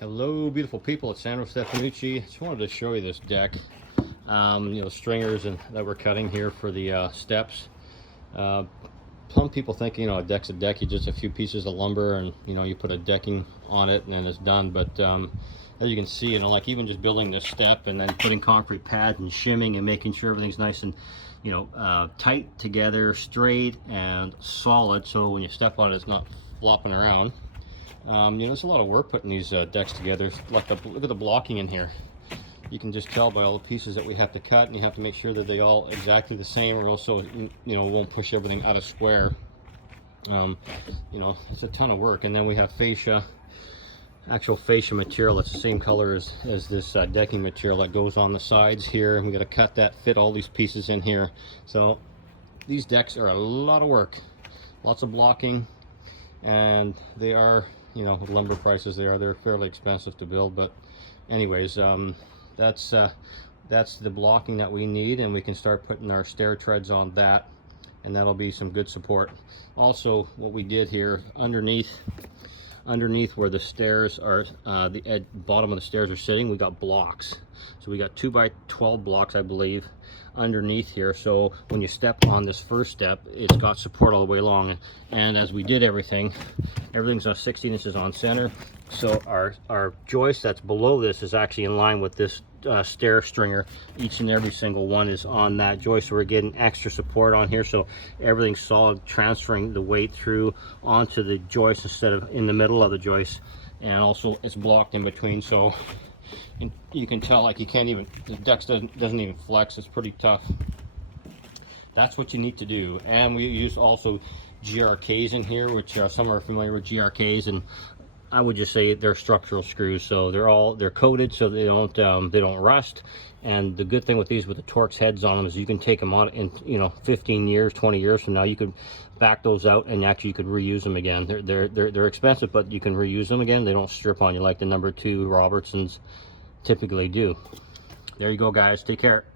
Hello, beautiful people. It's Sandro Stefanucci. Just wanted to show you this deck. Stringers that we're cutting here for the steps. Some people think, a deck's a deck. You just a few pieces of lumber and you put a decking on it and then it's done. But as you can see, like even just building this step and then putting concrete pads and shimming and making sure everything's nice and tight together, straight and solid, so when you step on it, it's not flopping around. There's a lot of work putting these decks together. Look at the blocking in here. You can just tell by all the pieces that we have to cut, and you have to make sure that they all exactly the same, or else it won't push everything out of square. It's a ton of work. And then we have fascia, actual fascia material that's the same color as this decking material that goes on the sides here, and we got to cut that, fit all these pieces in here. So these decks are a lot of work, lots of blocking, and they are, with lumber prices, they're fairly expensive to build. But anyways, that's the blocking that we need, and we can start putting our stair treads on that, and that'll be some good support. Also, what we did here underneath where the stairs are, the bottom of the stairs are sitting, we got blocks. So we got 2 by 12 blocks, I believe, underneath here. So when you step on this first step, it's got support all the way along. And as we did everything's 16 inches on center. So our joist that's below this is actually in line with this stair stringer. Each and every single one is on that joist, so we're getting extra support on here, so everything's solid, transferring the weight through onto the joist instead of in the middle of the joist. And also it's blocked in between, so you can tell, like, you can't even, the deck doesn't even flex. It's pretty tough. That's what you need to do. And we use also GRKs in here, which some are familiar with GRKs, and I would just say they're structural screws, so they're coated so they don't rust. And the good thing with these, with the Torx heads on them, is you can take them out in 15 years, 20 years from now. You could back those out and actually you could reuse them again. They're expensive, but you can reuse them again. They don't strip on you like the number 2 Robertsons typically do. There you go, guys. Take care.